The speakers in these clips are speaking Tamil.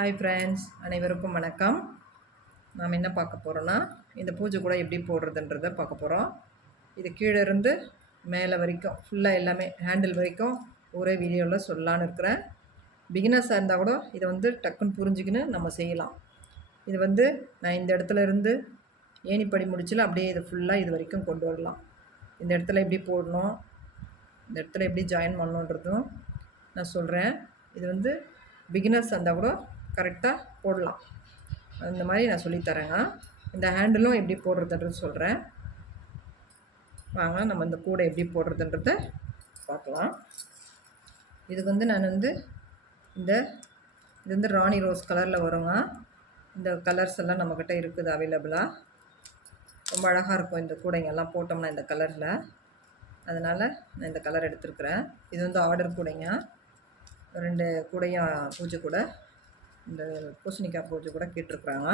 ஹாய் ஃப்ரெண்ட்ஸ், அனைவருக்கும் வணக்கம். நாம் என்ன பார்க்க போகிறோன்னா, இந்த பூஜை கூட எப்படி போடுறதுன்றதை பார்க்க போகிறோம். இது கீழே இருந்து மேலே வரைக்கும் ஃபுல்லாக எல்லாமே ஹேண்டில் வரைக்கும் ஒரே வீடியோவில் சொல்லலான்னு இருக்கிறேன். பிகினர்ஸாக இருந்தால் கூட இதை டக்குன்னு புரிஞ்சுக்கின்னு நம்ம செய்யலாம். இது நான் இந்த இடத்துல இருந்து ஏணிப்படி முடிச்சில் அப்படியே இதை ஃபுல்லாக இது வரைக்கும் கொண்டு வரலாம். இந்த இடத்துல எப்படி போடணும், இந்த இடத்துல எப்படி ஜாயின் பண்ணணுன்றதும் நான் சொல்கிறேன். இது பிகினர்ஸ் இருந்தால் கூட கரெக்டாக போடலாம். அந்த மாதிரி நான் சொல்லித்தரேங்க. இந்த ஹேண்டிலும் எப்படி போடுறதுன்றது சொல்கிறேன். வாங்க நம்ம இந்த கூடை எப்படி போடுறதுன்றத பார்க்கலாம். இதுக்கு நான் இந்த இது ராணி ரோஸ் கலரில் வருங்க. இந்த கலர்ஸ் எல்லாம் நம்மக்கிட்ட இருக்குது அவைலபிளாக. ரொம்ப அழகாக இருக்கும் இந்த கூடைங்கெல்லாம் போட்டோம்னா இந்த கலரில். அதனால் நான் இந்த கலர் எடுத்துருக்குறேன். இது ஆர்டர் கூடைங்க. 2 கூடையும் பூஜை கூட, இந்த பூசணிக்காய் பூஜை கூட கேட்டிருக்குறாங்க.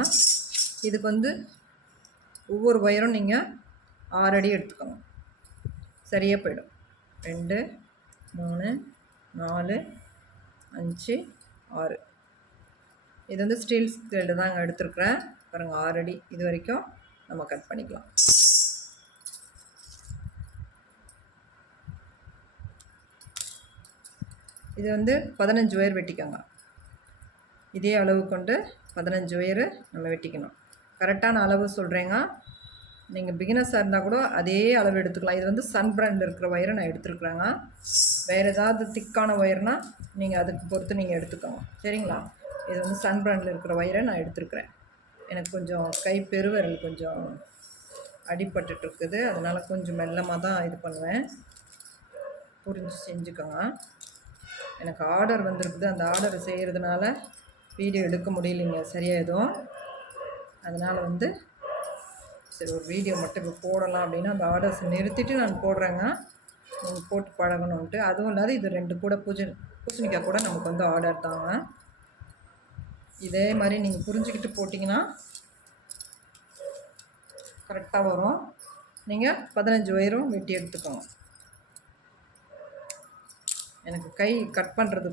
இதுக்கு ஒவ்வொரு ஒயரும் நீங்கள் 6 அடி எடுத்துக்கோங்க, சரியாக போயிடும். 2 3 4 5 6. இது ஸ்டீல் ஸ்கேல் தான் எடுத்துருக்குறேன். பாருங்கள், 6 அடி இது வரைக்கும் நம்ம கட் பண்ணிக்கலாம். இது 15 ஒயர் வெட்டிக்கோங்க. இதே அளவு கொண்டு 15 ஒயரு நம்ம வெட்டிக்கணும். கரெக்டான அளவு சொல்கிறேங்க. நீங்கள் பிகினர்ஸாக இருந்தால் கூட அதே அளவு எடுத்துக்கலாம். இது சன் பிராண்ட் இருக்கிற ஒயரை நான் எடுத்துருக்குறேங்க. வேறு ஏதாவது திக்கான ஒயர்னால் நீங்கள் அதுக்கு பொறுத்து நீங்கள் எடுத்துக்கோங்க, சரிங்களா? இது சன் பிராண்டில் இருக்கிற ஒயரை நான் எடுத்துருக்குறேன். எனக்கு கொஞ்சம் கை பெருவிரல் கொஞ்சம் அடிபட்டுருக்குது, அதனால் கொஞ்சம் மெல்லமாக தான் இது பண்ணுவேன். புரிஞ்சு செஞ்சுக்கோங்க. எனக்கு ஆர்டர் வந்திருக்குது, அந்த ஆர்டரை செய்கிறதுனால வீடியோ எடுக்க முடியலைங்க சரியாக எதுவும். அதனால் சரி ஒரு வீடியோ மட்டும் இப்போ போடலாம் அப்படின்னு அந்த ஆர்டர்ஸ் நிறுத்திட்டு நான் போடுறேங்க. நீங்கள் போட்டு பழகணுன்ட்டு. அதுவும் இல்லாத இது 2 கூட பூசணிக்காய் கூட நமக்கு ஆர்டர் தாங்க. இதே மாதிரி நீங்கள் புரிஞ்சுக்கிட்டு போட்டிங்கன்னா கரெக்டாக வரும். நீங்கள் 15 ஒயரும் வெட்டி எடுத்துக்கோங்க. எனக்கு கை கட் பண்ணுறது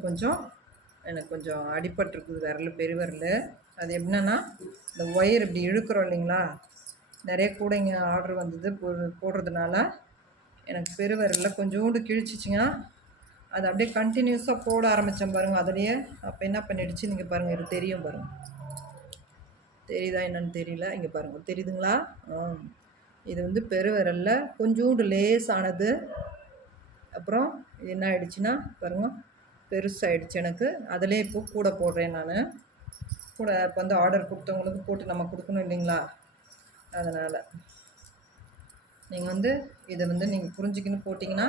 எனக்கு கொஞ்சம் அடிபட்டுருக்குது, விரல் பெருவிரல். அது என்னன்னா, இந்த ஒயர் இப்படி இழுக்கிறோம் இல்லைங்களா, நிறைய கூடைங்க ஆர்டர் வந்தது போடுறதுனால எனக்கு பெருவிரலில் கொஞ்சோண்டு கிழிச்சிச்சிங்கன்னா அது அப்படியே கண்டினியூஸாக போட ஆரம்பித்தேன் பாருங்கள். அதுலேயே அப்போ என்ன பண்ணிடுச்சு நீங்கள் பாருங்கள், இது தெரியும் பாருங்கள். தெரியுதா என்னன்னு தெரியல, இங்கே பாருங்கள், தெரியுதுங்களா? இது பெருவிரலில் கொஞ்சோண்டு லேஸ் ஆனது. அப்புறம் இது என்ன ஆகிடுச்சின்னா பாருங்கள், பெருசாகிடுச்சு எனக்கு. அதிலே இப்போ கூட போடுறேன் நான். கூட இப்போ ஆர்டர் கொடுத்தவங்களுக்கு போட்டு நம்ம கொடுக்கணும் இல்லைங்களா? அதனால் நீங்கள் இதை நீங்கள் புரிஞ்சுக்கின்னு போட்டிங்கன்னா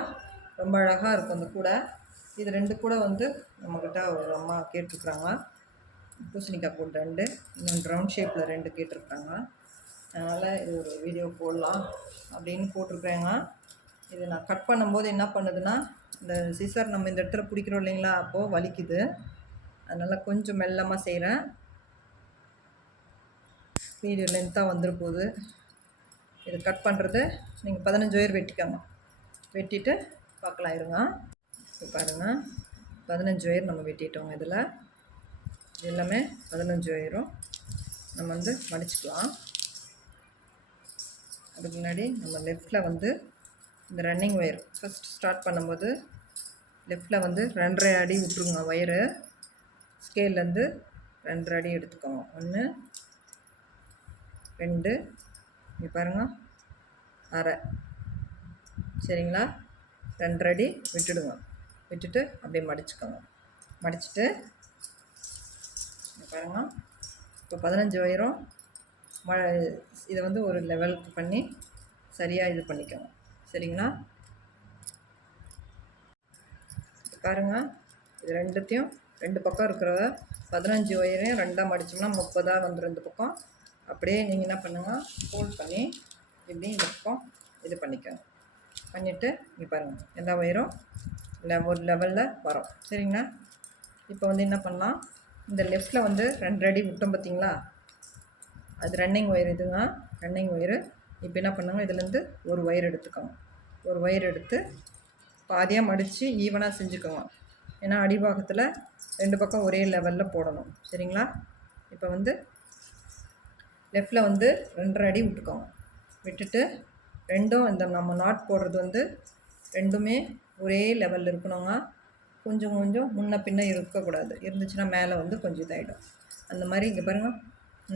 ரொம்ப அழகாக இருக்கும் அந்த கூடை. இது 2 கூட நம்மக்கிட்ட ஒரு அம்மா கேட்டிருக்குறாங்க. பூசணிக்காய் கூட 2, இன்னொன்று ரவுண்ட் ஷேப்பில் 2 கேட்டிருக்குறாங்க. அதனால் இது ஒரு வீடியோ போடலாம் அப்படின்னு போட்டிருக்குறேங்க. இது நான் கட் பண்ணும்போது என்ன பண்ணுதுன்னா, இந்த சிசர் நம்ம இந்த இடத்துல பிடிக்கிறோம் இல்லைங்களா, அப்போது வலிக்குது. அதனால் கொஞ்சம் மெல்லமாக செய்கிறேன். வீடியோ லென்த்தாக வந்துருப்போகுது. இது கட் பண்ணுறது நீங்கள் 15 ஒயர் வெட்டிக்கோங்க. வெட்டிட்டு பார்க்கலாம் இருங்க. இப்போ பாருங்கள், 15 ஒயர் நம்ம வெட்டிட்டோங்க. இதில் எல்லாமே 15 ஒயரும் நம்ம மடிச்சுக்கலாம். அதுக்கு முன்னாடி நம்ம லெஃப்டில் இந்த ரன்னிங் ஒயர் ஃபஸ்ட் ஸ்டார்ட் பண்ணும்போது லெஃப்டில் 2.5 அடி விட்டுருங்க ஒயரு. ஸ்கேல்லேருந்து 2.5 அடி எடுத்துக்கோங்க. 1 2, இங்கே பாருங்கள், அரை, சரிங்களா? 2.5 அடி விட்டுடுங்க. விட்டுட்டு அப்படியே மடிச்சுக்கோங்க. மடிச்சுட்டு பாருங்கள், இப்போ 15 ஒயரும் இதை ஒரு லெவலுக்கு பண்ணி சரியாக இது பண்ணிக்கோங்க, சரிங்களா? பாருங்கள், இது 2த்தையும் 2 பக்கம் இருக்கிற 15 ஒயரையும் 2ஆக மடித்தோம்னா 30 வந்துடும் இந்த பக்கம். அப்படியே நீங்கள் என்ன பண்ணுங்கள், ஃபோல்ட் பண்ணி இப்படி இந்த பக்கம் இது பண்ணிக்கோங்க. பண்ணிவிட்டு இங்கே பாருங்கள், எல்லா ஒயரும் ஒரு லெவலில் வரும், சரிங்களா? இப்போ என்ன பண்ணலாம், இந்த லெஃப்டில் 2 அடி விட்டோம் பார்த்தீங்களா, அது ரன்னிங் ஒயர். இதுங்க ரன்னிங் ஒயரு. இப்போ என்ன பண்ணுங்க, இதுலேருந்து ஒரு ஒயர் எடுத்துக்கோங்க. ஒரு ஒயர் எடுத்து பாதியாக மடித்து ஈவனாக செஞ்சுக்கோங்க. ஏன்னா அடிபாகத்தில் 2 பக்கம் ஒரே லெவலில் போடணும். சரிங்களா? இப்போ வந்து லெஃப்டில் வந்து 2.5 அடி விட்டுக்கோங்க. விட்டுட்டு ரெண்டும் இந்த நம்ம நாட் போடுறது வந்து ரெண்டுமே ஒரே லெவலில் இருக்கணுங்க. கொஞ்சம் கொஞ்சம் முன்ன பின்ன இருக்கக்கூடாது. இருந்துச்சுன்னா மேலே வந்து கொஞ்சம் இதாகிடும். அந்த மாதிரி இங்கே பாருங்கள்,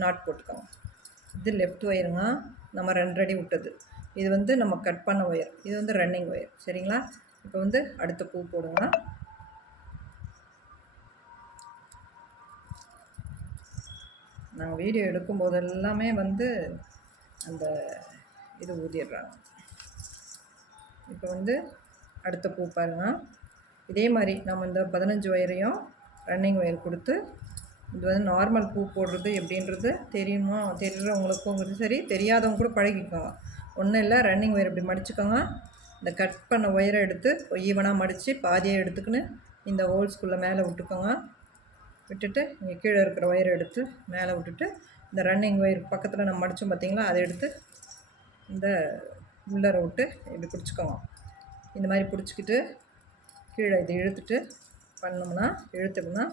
நாட் போட்டுக்கோங்க. இது லெஃப்ட் ஒயருங்க, நம்ம 2 அடி விட்டது. இது வந்து நம்ம கட் பண்ண ஒயர், இது வந்து ரன்னிங் ஒயர். சரிங்களா? இப்போ வந்து அடுத்த பூ போடுங்க. நாங்கள் வீடியோ எடுக்கும்போது எல்லாமே வந்து அந்த இது ஊதிடுறாங்க. இப்போ வந்து அடுத்த பூ பாருங்கள். இதே மாதிரி நம்ம இந்த 15 ஒயரையும் ரன்னிங் ஒயர் கொடுத்து, இது வந்து நார்மல் பூ போடுறது எப்படின்றது தெரியுறவங்களுக்கும் சரி, தெரியாதவங்க கூட பழகிக்கோங்க. ஒன்றும் இல்லை, ரன்னிங் ஒயர் இப்படி மடிச்சுக்கோங்க. இந்த கட் பண்ண ஒயரை எடுத்து ஈவனாக மடித்து பாதியை எடுத்துக்கின்னு இந்த ஹோல்ஸ்குள்ளே மேலே விட்டுக்கோங்க. விட்டுட்டு இங்கே கீழே இருக்கிற ஒயரை எடுத்து மேலே விட்டுட்டு, இந்த ரன்னிங் ஒயர் பக்கத்தில் நம்ம மடித்தோம் பார்த்தீங்களா, அதை எடுத்து இந்த உள்ளரை விட்டு இப்படி பிடிச்சிக்கோங்க. இந்த மாதிரி பிடிச்சிக்கிட்டு கீழே இது இழுத்துட்டு பண்ணோம்னா, இழுத்துக்குன்னா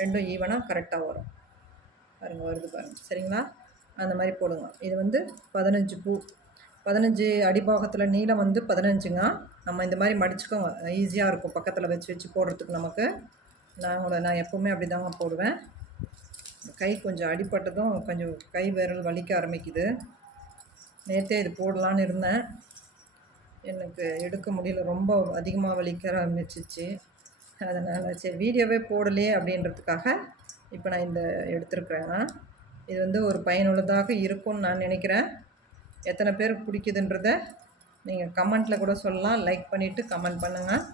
ரெண்டும் ஈவனாக கரெக்டாக வரும். பாருங்கள், வருது பாருங்கள். சரிங்களா? அந்த மாதிரி போடுங்க. இது வந்து 15 பூ, 15 அடிபாகத்தில் நீளம் வந்து 15ங்க. நம்ம இந்த மாதிரி மடிச்சுக்கோங்க, ஈஸியாக இருக்கும் பக்கத்தில் வச்சு வச்சு போடுறதுக்கு நமக்கு. நான் எப்போவுமே அப்படி தாங்க போடுவேன். கை கொஞ்சம் அடிப்பட்டதும் கொஞ்சம் கை விரல் வலிக்க ஆரம்பிக்குது. நேற்றே இது போடலான்னு இருந்தேன், எனக்கு எடுக்க முடியல, ரொம்ப அதிகமாக வலிக்க ஆரம்பிச்சிச்சு. அதனால் சரி வீடியோவே போடலையே அப்படின்றதுக்காக இப்போ நான் இந்த எடுத்துருக்குறேன்னா, இது வந்து ஒரு பயனுள்ளதாக இருக்கும்னு நான் நினைக்கிறேன். எத்தனை பேருக்கு பிடிக்குதுன்றத நீங்கள் கமெண்ட்டில் கூட சொல்லலாம். லைக் பண்ணிவிட்டு கமெண்ட் பண்ணுங்கள்.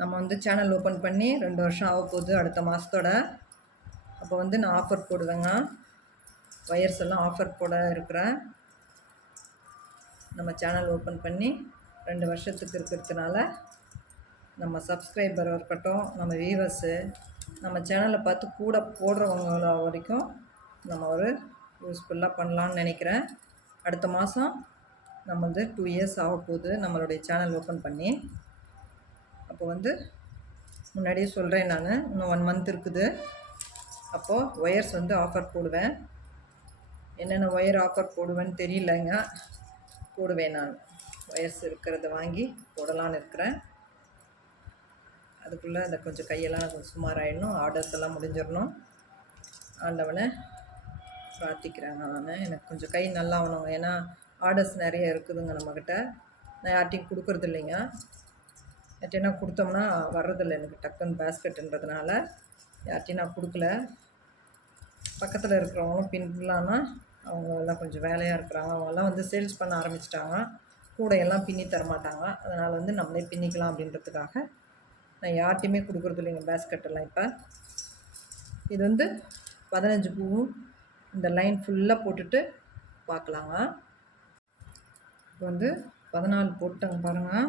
நம்ம வந்து சேனல் ஓப்பன் பண்ணி 2 வருஷம் ஆக போகுது அடுத்த மாதத்தோட. அப்போ வந்து நான் ஆஃபர் போடுவேங்க, ஒயர்ஸ் எல்லாம் ஆஃபர் போட இருக்கிறேன். நம்ம சேனல் ஓப்பன் பண்ணி 2 வருஷத்துக்கு இருக்கிறதுனால நம்ம சப்ஸ்கிரைபர் இருக்கட்டும், நம்ம வியூவர்ஸு, நம்ம சேனலை பார்த்து கூட போடுறவங்கள வரைக்கும் நம்ம ஒரு யூஸ்ஃபுல்லாக பண்ணலான்னு நினைக்கிறேன். அடுத்த மாதம் நம்ம வந்து 2 இயர்ஸ் ஆக போகுது நம்மளுடைய சேனல் ஓப்பன் பண்ணி. அப்போ வந்து முன்னாடியே சொல்கிறேன், நான் இன்னும் 1 மந்த் இருக்குது. அப்போது ஒயர்ஸ் வந்து ஆஃபர் போடுவேன். என்னென்ன ஒயர் ஆஃபர் போடுவேன்னு தெரியலங்க, போடுவேன். நான் ஒயர்ஸ் இருக்கிறத வாங்கி போடலான்னு இருக்கிறேன். அதுக்குள்ளே அந்த கொஞ்சம் கையெல்லாம் கொஞ்சம் சுமாராகிடணும், ஆர்டர்ஸ் எல்லாம் முடிஞ்சிடணும். ஆண்டவனை பிரார்த்திக்கிறேன் நான். எனக்கு கொஞ்சம் கை நல்லா ஆகணுங்க, ஏன்னா ஆர்டர்ஸ் நிறைய இருக்குதுங்க நம்மக்கிட்ட. நான் யார்ட்டையும் கொடுக்குறது இல்லைங்க. யார்ட்டையும் நான் கொடுத்தோம்னா வர்றதில்லை எனக்கு டக்குன்னு பேஸ்கெட்டுன்றதுனால யார்ட்டையும் நான் கொடுக்கல. பக்கத்தில் இருக்கிறவங்களும் பின்னலான்னா அவங்க எல்லாம் கொஞ்சம் வேலையாக இருக்கிறாங்க. அவங்கெல்லாம் வந்து சேல்ஸ் பண்ண ஆரம்பிச்சிட்டாங்க, கூடையெல்லாம் பின்னி தரமாட்டாங்க. அதனால் வந்து நம்மளே பின்னிக்கலாம் அப்படின்றதுக்காக நான் யார்ட்டையுமே கொடுக்குறது இல்லைங்க பேஸ்கெட்டெல்லாம். இப்போ இது வந்து 15 பூவும் இந்த லைன் ஃபுல்லாக போட்டுட்டு பார்க்கலாங்க. இப்போ வந்து 14 போட்டங்க பாருங்கள்.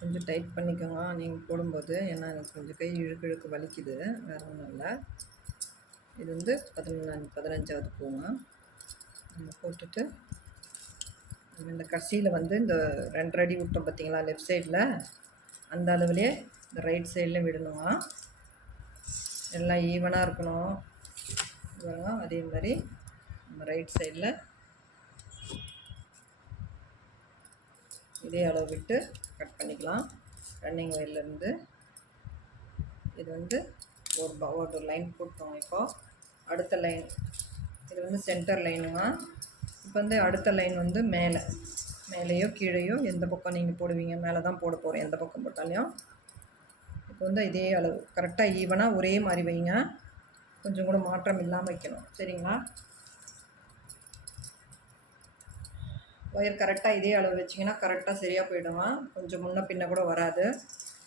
கொஞ்சம் டைட் பண்ணிக்கோங்க நீங்கள் போடும்போது, ஏன்னா எனக்கு கொஞ்சம் கை இழுக்கு வலிக்குது, வேறு ஒன்றும் இல்லை. இது வந்து 15வது பூங்க. நம்ம போட்டுட்டு இந்த கடைசியில் வந்து இந்த 2 அடி விட்டோம் பார்த்தீங்களா லெஃப்ட் சைடில், அந்த அளவுலேயே இந்த ரைட் சைடில் விடணுங்க. எல்லாம் ஈவனாக இருக்கணும். அதே மாதிரி நம்ம ரைட் சைடில் இதே அளவு விட்டு கட் பண்ணிக்கலாம். ரன்னிங் ஒயர்லேருந்து இது வந்து ஒரு லைன் போட்டோம். இப்போது அடுத்த லைன், இது வந்து சென்டர் லைனுங்க. இப்போ வந்து அடுத்த லைன் வந்து மேலேயோ கீழேயோ எந்த பக்கம் நீங்கள் போடுவீங்க, மேலே தான் போட போகிறேன் எந்த பக்கம் போட்டாலையும். இப்போ வந்து இதே அளவு கரெக்டாக ஈவனாக ஒரே மாதிரி வைங்க, கொஞ்சம் கூட மாற்றம் இல்லாமல் வைக்கணும். சரிங்களா? ஒயர் கரெக்டாக இதே அளவு வச்சிங்கன்னா கரெக்டாக சரியாக போயிடுங்க. கொஞ்சம் முன்ன பின்ன கூட வராது,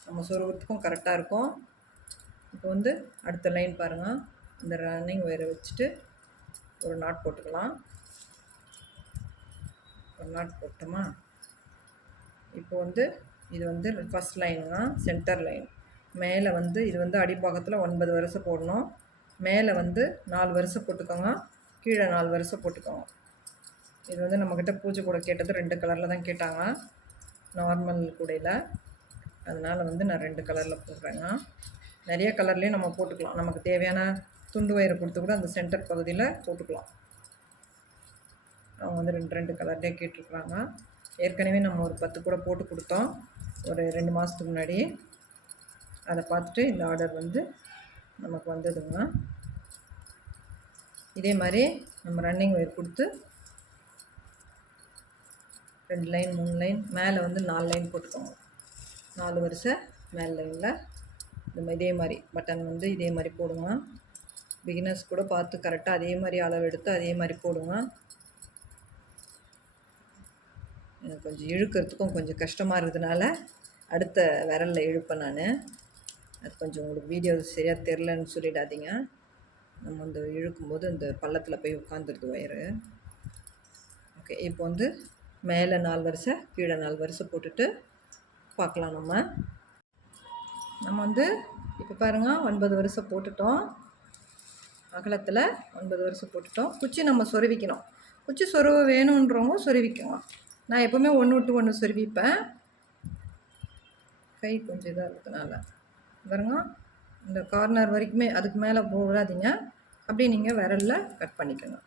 நம்ம சொருகிறதுக்கும் கரெக்டாக இருக்கும். இப்போ வந்து அடுத்த லைன் பாருங்கள். இந்த ரன்னிங் ஒயரை வச்சுட்டு ஒரு நாட் போட்டுக்கலாம். ஒரு நாட் போட்டோமா, இப்போ வந்து இது வந்து ஃபஸ்ட் லைனுங்க, சென்டர் லைன். மேலே வந்து இது வந்து அடிப்பாகத்தில் 9 வரிசை போடணும். மேலே வந்து 4 வரிசை போட்டுக்கோங்க, கீழே 4 வரிசை போட்டுக்கோங்க. இது வந்து நம்மக்கிட்ட பூஜை கூட கேட்டது 2 கலரில் தான் கேட்டாங்க. நார்மல் கூடையில். அதனால் வந்து நான் 2 கலரில் போடுறேங்க. நிறைய கலர்லேயும் நம்ம போட்டுக்கலாம். நமக்கு தேவையான துண்டு வயரை கொடுத்து கூட அந்த சென்டர் பகுதியில் போட்டுக்கலாம். அவங்க வந்து 2 கலர்லேயே கேட்டிருக்குறாங்க. ஏற்கனவே நம்ம ஒரு 10 கூட போட்டு கொடுத்தோம் ஒரு 2 மாதத்துக்கு முன்னாடி. அதை பார்த்துட்டு இந்த ஆர்டர் வந்து நமக்கு வந்ததுங்க. இதே மாதிரி நம்ம ரன்னிங் ஒயர் கொடுத்து 2 லைன் 3 லைன் மேலே வந்து 4 லைன் போட்டுக்கோங்க. 4 வரிசை மேல் லைனில் இதே மாதிரி பட்டன் வந்து இதே மாதிரி போடுங்க. பிகினர்ஸ் கூட பார்த்து கரெக்டாக அதே மாதிரி அளவு எடுத்து அதே மாதிரி போடுங்க. எனக்கு கொஞ்சம் இழுக்கிறதுக்கும் கொஞ்சம் கஷ்டமாக இருக்கிறதுனால அடுத்த விரலில் இழுப்பேன் நான். அது கொஞ்சம் உங்களுக்கு வீடியோ சரியாக தெரிலன்னு சொல்லிடாதீங்க. நம்ம இந்த இழுக்கும்போது இந்த பள்ளத்தில் போய் உட்காந்துருது ஒயரு. ஓகே, இப்போ வந்து மேலே 4 வரிசை கீழே 4 வரிசை போட்டுட்டு பார்க்கலாம். நம்ம வந்து இப்போ பாருங்கள் 9 வரிசை போட்டுட்டோம். அகலத்தில் 9 வரிசை போட்டுட்டோம். குச்சி நம்ம சொருவிக்கணும். குச்சி சொருவ வேணுன்றவங்க சொருவிக்கணும். நான் எப்போவுமே 1 விட்டு 1 சொருவிப்பேன். கை கொஞ்சம் இதாக இருக்கிறதுனால பாருங்க, இந்த கார்னர் வரைக்குமே அதுக்கு மேலே போடாதீங்க. அப்படியே நீங்கள் விரலில் கட் பண்ணிக்கோங்க.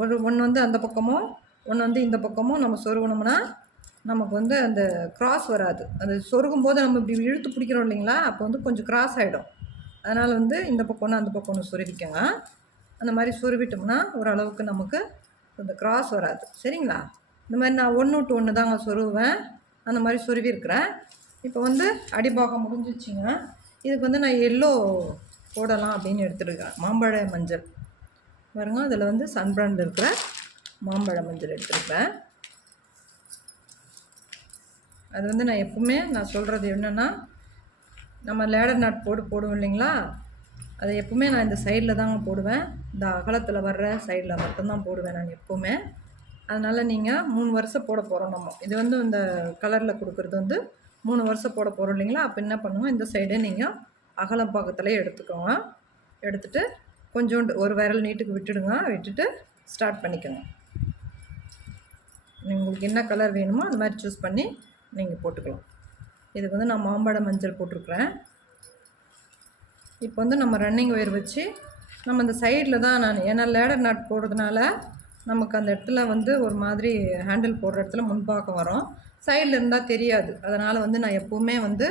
ஒன்று வந்து அந்த பக்கமும் ஒன்று வந்து இந்த பக்கமும் நம்ம சொருகணும்னா நமக்கு வந்து அந்த கிராஸ் வராது. அது சொருகும் போது நம்ம இப்படி இழுத்து பிடிக்கிறோம் இல்லைங்களா, அப்போ வந்து கொஞ்சம் கிராஸ் ஆகிடும். அதனால் வந்து இந்த பக்கம் ஒன்று அந்த பக்கம் ஒன்று சொருவிக்கோங்க. அந்த மாதிரி சொருவிட்டோம்னா ஓரளவுக்கு நமக்கு இந்த கிராஸ் வராது. சரிங்களா? இந்த மாதிரி நான் 1 விட்டு 1 தாங்க சொருவேன். அந்த மாதிரி சொருவிருக்கிறேன். இப்போ வந்து அடிபாகம் முடிஞ்சிச்சிங்க. இதுக்கு வந்து நான் எல்லோ போடலாம் அப்படின்னு எடுத்துருக்கேன். மாம்பழ மஞ்சள் பாருங்க, அதில் வந்து சன்பிராண்ட் இருக்கிற மாம்பழ மஞ்சள் எடுத்துருக்கேன். அது வந்து நான் எப்பவுமே நான் சொல்கிறது என்னென்னா, நம்ம லேடர் நாட் போடுவோம் இல்லைங்களா, அதை எப்பவுமே நான் இந்த சைடில் தாங்க போடுவேன். இந்த அகலத்தில் வர்ற சைடில் மட்டும்தான் போடுவேன் நான் எப்போவுமே. அதனால் நீங்கள் 3 வருஷம் போட போகிறோம். நம்ம இது வந்து இந்த கலரில் கொடுக்குறது வந்து 3 வருஷம் போட போகிறோம் இல்லைங்களா. அப்போ என்ன பண்ணுங்கள், இந்த சைடே நீங்கள் அகலம் பக்கத்துலேயே எடுத்துக்கோங்க. எடுத்துகிட்டு கொஞ்சோண்டு ஒரு விரல் நீட்டுக்கு விட்டுடுங்க. விட்டுட்டு ஸ்டார்ட் பண்ணிக்கோங்க. உங்களுக்கு என்ன கலர் வேணுமோ அந்த மாதிரி சூஸ் பண்ணி நீங்கள் போட்டுக்கலாம். இதுக்கு வந்து நான் மாம்பழ மஞ்சள் போட்டிருக்கிறேன். இப்போ வந்து நம்ம ரன்னிங் ஒயர் வச்சு நம்ம இந்த சைடில் தான் ஏன்னா லேடர் நாட் போடுறதுனால நமக்கு அந்த இடத்துல வந்து ஒரு மாதிரி ஹேண்டில் போடுற இடத்துல முன்பாக்கம் வரும். சைடில் இருந்தால் தெரியாது. அதனால் வந்து நான் எப்போவுமே வந்து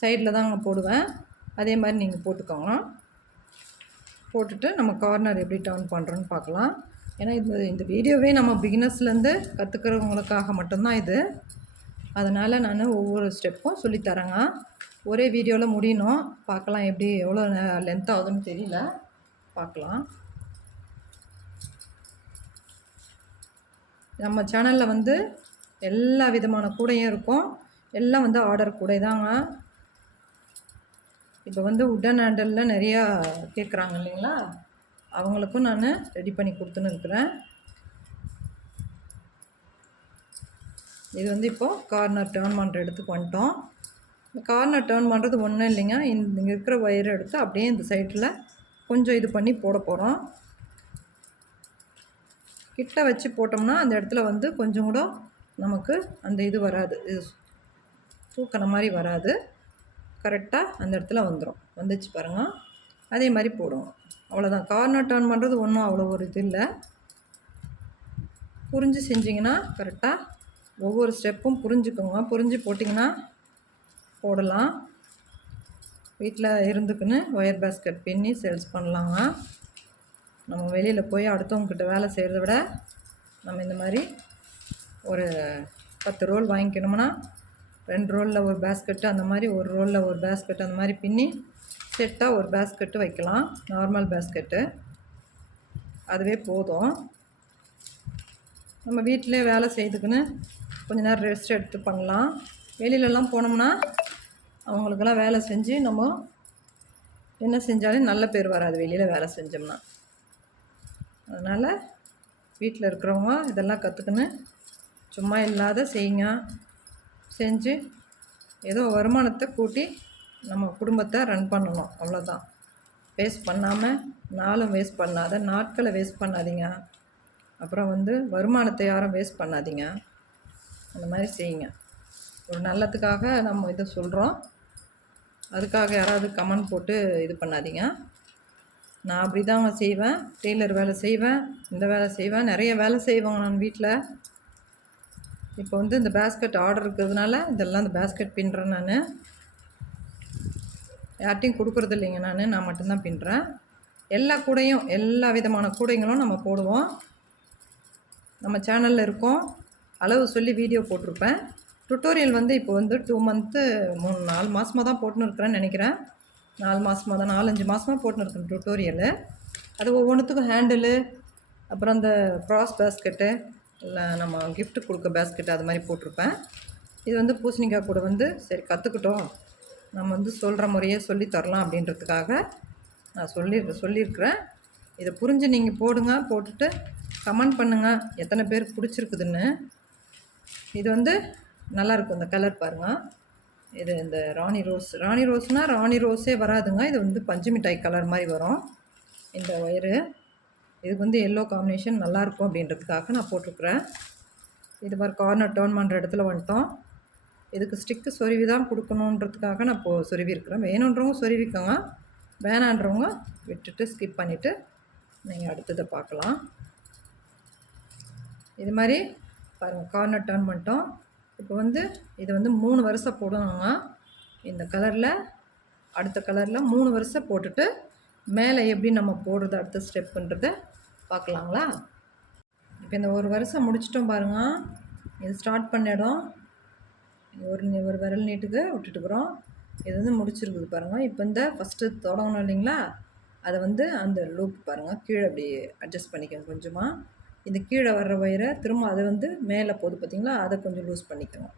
சைடில் தாங்க போடுவேன். அதே மாதிரி நீங்கள் போட்டுக்கோங்க. போட்டுட்டு நம்ம கார்னர் எப்படி டர்ன் பண்ணுறோன்னு பார்க்கலாம். ஏன்னா இந்த வீடியோவே நம்ம பிகினர்ஸ்லேருந்து கற்றுக்கிறவங்களுக்காக மட்டும்தான் இது. அதனால் நான் ஒவ்வொரு ஸ்டெப்பும் சொல்லித்தரேங்க. ஒரே வீடியோவில் முடியணும். பார்க்கலாம் எப்படி எவ்வளோ லென்த் ஆகுதுன்னு தெரியல. பார்க்கலாம். நம்ம சேனலில் வந்து எல்லா விதமான கூடையும் இருக்கும். எல்லாம் வந்து ஆர்டர் கூடை தாங்க. இப்போ வந்து உட்டன் ஹேண்டலில் நிறையா கேட்குறாங்க இல்லைங்களா, அவங்களுக்கும் நான் ரெடி பண்ணி கொடுத்துன்னு இருக்கிறேன். இது வந்து இப்போது கார்னர் டேர்ன் பண்ணுற இடத்துக்கு வந்துட்டோம். இந்த கார்னர் டேர்ன் பண்ணுறது ஒன்றும் இல்லைங்க. இங்கே இருக்கிற ஒயரை எடுத்து அப்படியே இந்த சைடில் கொஞ்சம் இது பண்ணி போட போகிறோம். கிட்ட வச்சு போட்டோம்னா அந்த இடத்துல வந்து கொஞ்சம் கூட நமக்கு அந்த இது வராது, இது தூக்கின மாதிரி வராது. கரெக்டாக அந்த இடத்துல வந்துச்சு பாருங்கள். அதே மாதிரி போடுவோம். அவ்வளோதான். கார்னர் டர்ன் பண்ணுறது ஒன்றும் அவ்வளோ ஒரு இது இல்லை. புரிஞ்சு செஞ்சிங்கன்னா கரெக்டாக ஒவ்வொரு ஸ்டெப்பும் புரிஞ்சுக்கோங்க. புரிஞ்சு போட்டிங்கன்னா போடலாம். வீட்டில் இருந்துக்குன்னு ஒயர் பேஸ்கெட் பின்னி சேல்ஸ் பண்ணலாங்க. நம்ம வெளியில் போய் அடுத்தவங்கக்கிட்ட வேலை செய்கிறத விட நம்ம இந்த மாதிரி ஒரு 10 ரோல் வாங்கிக்கணும்னா 2 ரோலில் ஒரு பேஸ்கெட்டு, அந்த மாதிரி ஒரு ரோலில் ஒரு பேஸ்கெட்டு, அந்த மாதிரி பின்னி செட்டாக ஒரு பேஸ்கெட்டு வைக்கலாம். நார்மல் பேஸ்கெட்டு அதுவே போதும். நம்ம வீட்டிலே வேலை செய்துக்குன்னு கொஞ்ச நேரம் ரெஸ்ட் எடுத்து பண்ணலாம். வெளியிலலாம் போனோம்னா அவங்களுக்கெல்லாம் வேலை செஞ்சு நம்ம என்ன செஞ்சாலும் நல்ல பேர் வராது வெளியில் வேலை செஞ்சோம்னா. அதனால் வீட்டில் இருக்கிறவங்க இதெல்லாம் கற்றுக்குன்னு சும்மா இல்லாத செய்யுங்க. செஞ்சு ஏதோ வருமானத்தை கூட்டி நம்ம குடும்பத்தை ரன் பண்ணணும். அவ்வளோதான். வேஸ்ட் பண்ணாமல், நாளும் வேஸ்ட் பண்ணாத, நாட்களை வேஸ்ட் பண்ணாதீங்க. அப்புறம் வந்து வருமானத்தை யாரும் வேஸ்ட் பண்ணாதீங்க. அந்த மாதிரி செய்யுங்க. ஒரு நல்லதுக்காக நம்ம இதை சொல்கிறோம். அதுக்காக யாராவது கமெண்ட் போட்டு இது பண்ணாதீங்க. நான் அப்படி தாங்க செய்வேன். டெய்லர் வேலை செய்வேன், இந்த வேலை செய்வேன், நிறைய வேலை செய்வேங்க நான் வீட்டில். இப்போ வந்து இந்த பேஸ்கெட் ஆர்டர் இருக்கிறதுனால இதெல்லாம் இந்த பேஸ்கெட் பின்னுறேன். நான் யார்ட்டையும் கொடுக்குறது இல்லைங்க. நான் மட்டும்தான் பின்னுறேன். எல்லா கூடையும், எல்லா விதமான கூடைங்களும் நம்ம போடுவோம். நம்ம சேனலில் இருக்கோம். அளவு சொல்லி வீடியோ போட்டிருப்பேன். டுட்டோரியல் வந்து இப்போ வந்து 2 மந்த்து 4 மாதமாக தான் போட்டுன்னு இருக்கிறேன்னு நினைக்கிறேன். 4 மாதமாக தான், 4-5 மாதமாக போட்டுன்னு இருக்கேன் டுட்டோரியலு. அது ஒவ்வொன்றுத்துக்கும் ஹேண்டிலு, அப்புறம் அந்த க்ராஸ் பேஸ்கெட்டு, இல்லை நம்ம கிஃப்ட்டு கொடுக்க பேஸ்கெட்டு, அது மாதிரி போட்டிருப்பேன். இது வந்து பூசணிக்காய் கூட வந்து சரி கற்றுக்கிட்டோம், நம்ம வந்து சொல்கிற முறையே சொல்லி தரலாம் அப்படின்றதுக்காக நான் சொல்லியிருக்கிறேன். இதை புரிஞ்சு நீங்கள் போடுங்க. போட்டுட்டு கமெண்ட் பண்ணுங்கள் எத்தனை பேருக்கு பிடிச்சிருக்குதுன்னு. இது வந்து நல்லாயிருக்கும். இந்த கலர் பாருங்கள். இது இந்த ராணி ரோஸ்னால் ராணி ரோஸே வராதுங்க. இது வந்து பஞ்சு மிட்டாய் கலர் மாதிரி வரும் இந்த ஒயரு. இதுக்கு வந்து எல்லோ காம்பினேஷன் நல்லாயிருக்கும் அப்படின்றதுக்காக நான் போட்டிருக்குறேன். இது மாதிரி கார்னர் டர்ன் பண்ணுற இடத்துல வந்துட்டோம். இதுக்கு ஸ்டிக்கு சொருவி தான் கொடுக்கணுன்றதுக்காக நான் இப்போது சொருவிருக்கிறேன். வேணுன்றவங்க சொருவிக்கோங்க, வேணான்றவங்க விட்டுட்டு ஸ்கிப் பண்ணிவிட்டு நீங்கள் அடுத்ததை பார்க்கலாம். இது மாதிரி பாருங்கள், கார்னர் டர்ன் பண்ணிட்டோம். இப்போ வந்து இது வந்து 3 வரிசை போடணுங்க. இந்த கலரில் அடுத்த கலரில் 3 வரிசை போட்டுட்டு மேலே எப்படி நம்ம போடுறது அடுத்த ஸ்டெப்புன்றதை பார்க்கலாங்களா? இப்போ இந்த ஒரு வரிசை முடிச்சிட்டோம் பாருங்கள். இது ஸ்டார்ட் பண்ண இடம் ஒரு விரல் நீட்டுக்கு விட்டுட்டுக்கிறோம். இது வந்து முடிச்சிருக்குது பாருங்கள். இப்போ இந்த ஃபஸ்ட்டு தொடங்கணும் இல்லைங்களா, அதை வந்து அந்த லூப் பாருங்கள் கீழே அப்படி அட்ஜஸ்ட் பண்ணிக்கோங்க கொஞ்சமாக. இந்த கீழே வர்ற வயரை திரும்ப அதை வந்து மேலே போகுது பார்த்திங்களா, அதை கொஞ்சம் லூஸ் பண்ணிக்கணும்.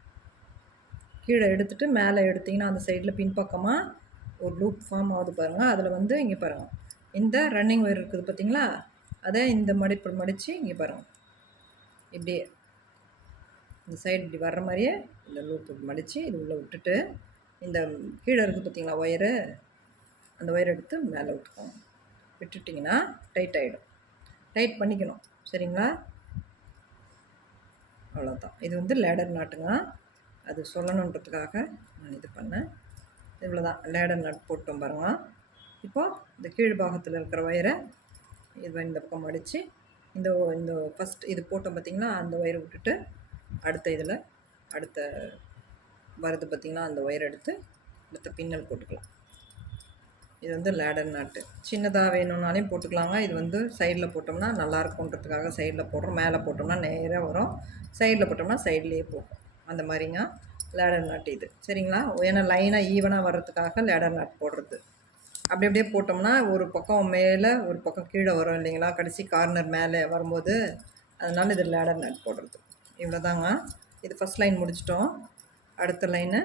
கீழே எடுத்துகிட்டு மேலே எடுத்திங்கன்னா அந்த சைடில் பின்பக்கமாக ஒரு லூப் ஃபார்ம் ஆகுது பாருங்கள். அதில் வந்து இங்கே பாருங்கள், இந்த ரன்னிங் ஒயர் இருக்குது பார்த்திங்களா, அதை இந்த மடித்து இங்கே பாருங்கள், இப்படியே இந்த சைடு இப்படி வர்ற மாதிரியே இந்த லூப் மடித்து இது உள்ளே விட்டுட்டு, இந்த கீழே இருக்குது பார்த்திங்களா ஒயரு, அந்த ஒயர் எடுத்து மேலே விட்டுக்கோங்க. விட்டுட்டிங்கன்னா டைட் ஆகிடும். டைட் பண்ணிக்கணும், சரிங்களா? அவ்வளோதான். இது வந்து லேடர் நாட்டுங்க. அது சொல்லணுன்றதுக்காக நான் இது பண்ணேன். இவ்வளோதான், லேடர் நாட் போட்டோம் பாருங்கள். இப்போது இந்த கீழ் பாகத்தில் இருக்கிற ஒயரை இது இந்த பக்கம் மடித்து இந்த ஃபஸ்ட் இது போட்டோம் பார்த்திங்களா, அந்த ஒயரை விட்டுட்டு அடுத்த வருது பார்த்திங்களா, அந்த ஒயர் எடுத்து அடுத்த பின்னல் போட்டுக்கலாம். இது வந்து லேடர் நாட்டு. சின்னதாக வேணும்னாலையும் போட்டுக்கலாங்க. இது வந்து சைடில் போட்டோம்னா நல்லாயிருக்குன்றதுக்காக சைடில் போடுறோம். மேலே போட்டோம்னா நேராக வரும், சைடில் போட்டோம்னா சைட்லேயே போகும். அந்த மாதிரிங்க லேடர் நாட்டு இது, சரிங்களா? ஏன்னா லைனாக ஈவனாக வர்றதுக்காக லேடர் நாட் போடுறது. அப்படியே போட்டோம்னா ஒரு பக்கம் மேலே ஒரு பக்கம் கீழே வரும் இல்லைங்களா, கடைசி கார்னர் மேலே வரும்போது. அதனால் இது லேடர் நாட் போடுறது. இவ்வளோதாங்க. இது ஃபஸ்ட் லைன் முடிச்சிட்டோம். அடுத்த லைனை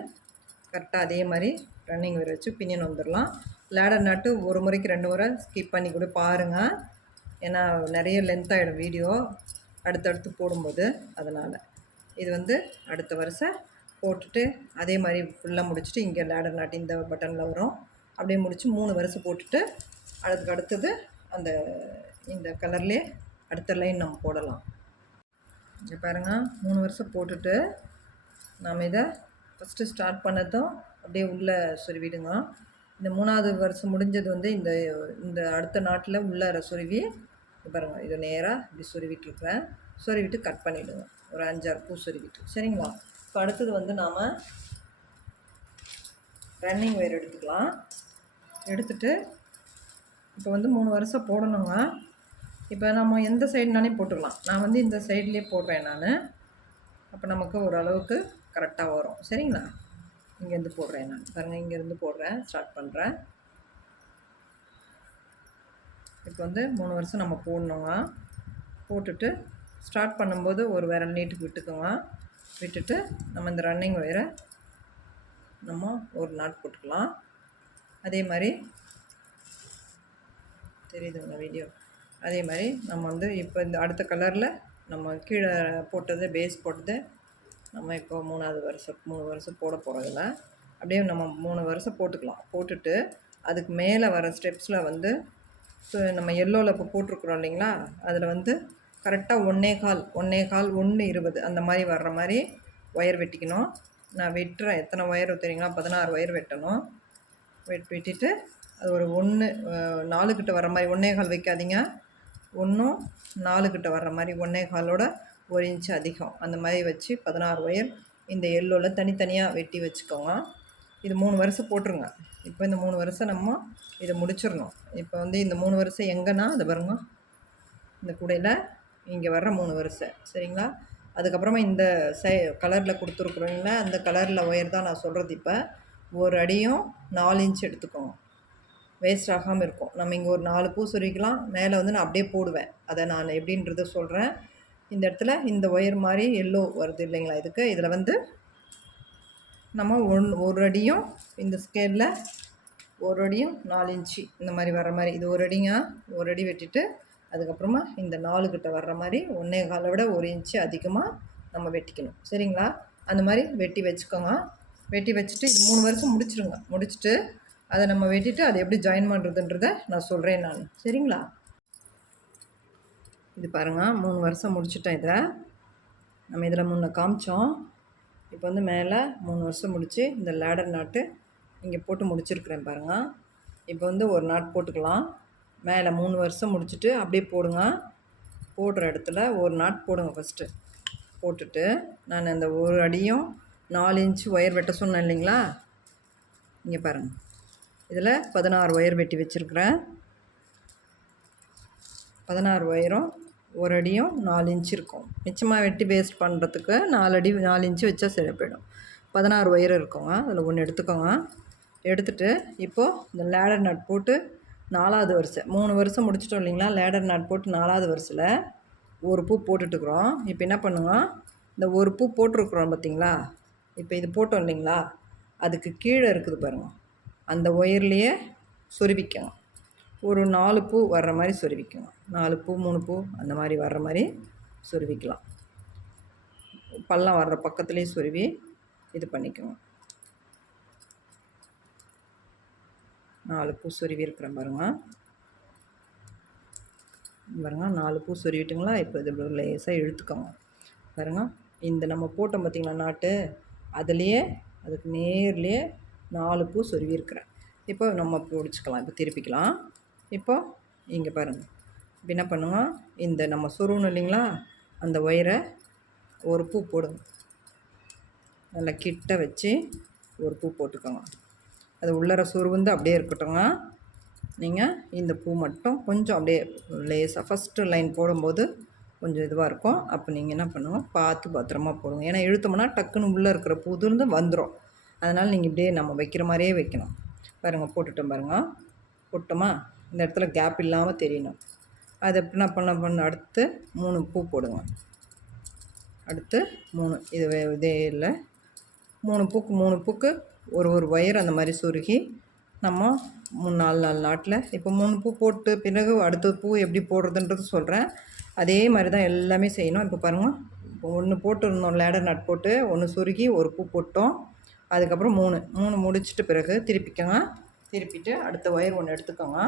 கரெக்டாக அதே மாதிரி ரன்னிங் ஒயர் வச்சு பின்னின் வந்துடலாம். லேடர் நாட்டு ஒரு முறைக்கு 2 முறை ஸ்கிப் பண்ணி கூட பாருங்கள். ஏன்னா நிறைய லென்த் ஆகிடும் வீடியோ அடுத்தடுத்து போடும்போது. அதனால் இது வந்து அடுத்த வரிசை போட்டுட்டு அதே மாதிரி ஃபுல்லாக முடிச்சுட்டு இங்கே லேடர் நாட்டு இந்த பட்டனில் வரும். அப்படியே முடித்து 3 வரிசை போட்டுட்டு அதுக்கு அடுத்தது இந்த கலர்லேயே அடுத்த லைன் நம்ம போடலாம். இங்கே பாருங்கள், 3 வரிசை போட்டுட்டு நாம் இதை ஃபஸ்ட்டு ஸ்டார்ட் பண்ணதும் அப்படியே உள்ளே சொருவிடுங்க. இந்த 3வது வருஷம் முடிஞ்சது வந்து இந்த அடுத்த நாட்டில் உள்ளார சொருவி பாருங்கள், இது நேராக இப்படி சொருவிட்டுருக்குறேன். சொருவிட்டு கட் பண்ணிவிடுங்க. ஒரு 5-6 பூ சொருவிட்டு, சரிங்களா? இப்போ அடுத்தது வந்து நாம் ரன்னிங் ஒயர் எடுத்துக்கலாம். எடுத்துகிட்டு இப்போ வந்து 3 வருஷம் போடணுங்க. இப்போ நம்ம எந்த சைடுனாலே போட்டுக்கலாம். நான் வந்து இந்த சைட்லேயே போடுறேன் நான். அப்போ நமக்கு ஓரளவுக்கு கரெக்டாக வரும், சரிங்களா? இங்கேருந்து போடுறேன் நான் பாருங்கள், இங்கேருந்து போடுறேன், ஸ்டார்ட் பண்ணுறேன். இப்போ வந்து 3 வருஷம் நம்ம போடணுங்க. போட்டுட்டு ஸ்டார்ட் பண்ணும்போது ஒரு விரல் நீட்டுக்கு விட்டுக்கோங்க. விட்டுட்டு நம்ம இந்த ரன்னிங் ஒயரை நம்ம ஒரு நாட் போட்டுக்கலாம். அதே மாதிரி தெரியுதுங்க வீடியோ. அதே மாதிரி நம்ம வந்து இப்போ இந்த அடுத்த கலரில் நம்ம கீழே போட்டது பேஸ் போட்டது நம்ம இப்போ 3 வருஷம் போட போகிறதில்ல. அப்படியே நம்ம 3 வருஷம் போட்டுக்கலாம். போட்டுட்டு அதுக்கு மேலே வர ஸ்டெப்ஸில் வந்து நம்ம எல்லோவில் இப்போ போட்டிருக்குறோம் இல்லைங்களா, அதில் வந்து கரெக்டாக 1.25 1.20 அந்த மாதிரி வர்ற மாதிரி ஒயர் வெட்டிக்கணும். நான் வெட்டுறேன். எத்தனை ஒயர் தெரியுங்களா? 16 ஒயர் வெட்டணும். வெட்டிட்டு அது ஒரு 1 4 கிட்ட வர மாதிரி 1 1/4 வைக்காதீங்க. 1 4 கிட்ட வர்ற மாதிரி 1 1/4ஓட 1 இன்ச்சு அதிகம் அந்த மாதிரி வச்சு 16 ஒயர் இந்த எல்லோவில் தனித்தனியாக வெட்டி வச்சுக்கோங்க. இது 3 வருஷம் போட்டுருங்க. இப்போ இந்த 3 வருஷம் நம்ம இதை முடிச்சிடணும். இப்போ வந்து இந்த 3 வருஷம் எங்கன்னா அதை பாருங்க, இந்த கூடையில் இங்கே வர்ற 3 வருஷம் சரிங்களா. அதுக்கப்புறமா இந்த கலரில் கொடுத்துருக்குறீங்களா, அந்த கலரில் ஒயர் தான் நான் சொல்கிறது. இப்போ ஒரு அடியும் 4 இன்ச் எடுத்துக்கோங்க, வேஸ்ட் ஆகாமல் இருக்கும். நம்ம இங்கே ஒரு 4 பூ சொருவிக்கலாம். மேலே வந்து நான் அப்படியே போடுவேன். அதை நான் எப்படின்றத சொல்கிறேன். இந்த இடத்துல இந்த ஒயர் மாதிரி எல்லோ வருது இல்லைங்களா, இதுக்கு இதில் வந்து நம்ம ஒரு அடியும் இந்த ஸ்கேலில் ஒரு அடியும் 4 இன்ச்சு இந்த மாதிரி வர்ற மாதிரி இது ஒரு அடிங்க, ஒரு அடி வெட்டிட்டு அதுக்கப்புறமா இந்த 4 கிட்ட வர்ற மாதிரி 1 1/4 விட 1 இன்ச்சு அதிகமாக நம்ம வெட்டிக்கணும் சரிங்களா. அந்த மாதிரி வெட்டி வச்சுக்கோங்க. வெட்டி வச்சுட்டு இது 3 வருஷம் முடிச்சிருங்க. முடிச்சுட்டு அதை நம்ம வெட்டிட்டு அதை எப்படி ஜாயின் பண்ணுறதுன்றதை நான் சொல்கிறேன் நான் சரிங்களா. இது பாருங்கள், 3 வருஷம் முடிச்சுட்டேன். இதை நம்ம இதில் முன்ன காமிச்சோம். இப்போ வந்து மேலே 3 வருஷம் முடித்து இந்த லேடர் நாட்டு இங்கே போட்டு முடிச்சிருக்கிறேன் பாருங்கள். இப்போ வந்து ஒரு நாட் போட்டுக்கலாம். மேலே 3 வருஷம் முடிச்சுட்டு அப்படியே போடுங்க. போடுற இடத்துல ஒரு நாட் போடுங்க ஃபஸ்ட்டு. போட்டுட்டு நான் அந்த ஒரு அடியும் 4 இன்ச்சு ஒயர் வெட்ட சொன்னேன் இல்லைங்களா, இங்கே பாருங்கள். இதில் 16 ஒயர் வெட்டி வச்சுருக்கிறேன். 16 ஒயரும் ஒரு அடியும் 4 இன்ச்சு இருக்கும். மிச்சமாக வெட்டி வேஸ்ட் பண்ணுறதுக்கு 4 அடி 4 இன்ச்சு வச்சா சரி போயிடும். 16 ஒயர் இருக்குங்க. அதில் ஒன்று எடுத்துக்கோங்க. எடுத்துகிட்டு இப்போது இந்த லேடர் நாட் போட்டு 4வது வருஷம் 3 வருஷம் முடிச்சிட்டோம் இல்லைங்களா. லேடர் நாட் போட்டு 4வது வருஷத்தில் ஒரு பூ போட்டுட்டுருக்குறோம். இப்போ என்ன பண்ணுங்க, இந்த ஒரு பூ போட்டிருக்குறோம் பார்த்தீங்களா, இப்போ இது போட்டோம் இல்லைங்களா, அதுக்கு கீழே இருக்குது பாருங்கள், அந்த ஒயர்லேயே சொருவிக்கணும். ஒரு 4 பூ வர்ற மாதிரி சொருவிக்கணும். 4 பூ 3 பூ அந்த மாதிரி வர்ற மாதிரி சொருவிக்கலாம். பள்ளம் வர்ற பக்கத்துலேயே சொருவி இது பண்ணிக்கணும். 4 பூ சொருவி இருக்கிறேன் பாருங்கள். பாருங்கள் 4 பூ சொருவிட்டுங்களா. இப்போ இது லேசாக இழுத்துக்கோங்க பாருங்கள். இந்த நம்ம போட்டோம் பார்த்திங்களா நாட்டு, அதுலேயே அதுக்கு நேர்லேயே 4 பூ சொருவி இருக்கிறேன். இப்போ நம்ம பிடிச்சிக்கலாம். இப்போ திருப்பிக்கலாம். இப்போ இங்கே பாருங்கள், இப்போ என்ன பண்ணுங்க, இந்த நம்ம சொருவணும் இல்லைங்களா, அந்த ஒயரை ஒரு பூ போடுங்க. நல்லா கிட்ட வச்சு ஒரு பூ போட்டுக்கோங்க. அது உள்ளர சொருவுந்து அப்படியே இருக்கட்டுங்க. நீங்கள் இந்த பூ மட்டும் கொஞ்சம் அப்படியே லேசாக ஃபஸ்ட்டு லைன் போடும்போது கொஞ்சம் இதுவாக இருக்கும். அப்போ நீங்கள் என்ன பண்ணுங்கள், பார்த்து பத்திரமா போடுங்க. ஏன்னா இழுத்தோம்னா டக்குன்னு உள்ளே இருக்கிற பூதுலேருந்து வந்துடும். அதனால் நீங்கள் இப்படியே நம்ம வைக்கிற மாதிரியே வைக்கணும். பாருங்கள், போட்டுட்டோம் பாருங்கள். போட்டோமா, இந்த இடத்துல கேப் இல்லாமல் தெரியணும். அது எப்படின்னா பண்ண அடுத்து 3 பூ போடுங்க. அடுத்து 3 இதே இல்லை, 3 பூக்கு ஒரு ஒயர் அந்த மாதிரி சொருகி நம்ம 4 நாட்டில் இப்போ 3 பூ போட்டு பிறகு அடுத்த பூ எப்படி போடுறதுன்றது சொல்கிறேன். அதே மாதிரி தான் எல்லாமே செய்யணும். இப்போ பாருங்கள், இப்போ 1 போட்டுருந்தோம் லேடர் நாட் போட்டு 1 சொருகி ஒரு பூ போட்டோம். அதுக்கப்புறம் 3 முடிச்சிட்டு பிறகு திருப்பிக்கோங்க. திருப்பிட்டு அடுத்த ஒயர் 1 எடுத்துக்கோங்க.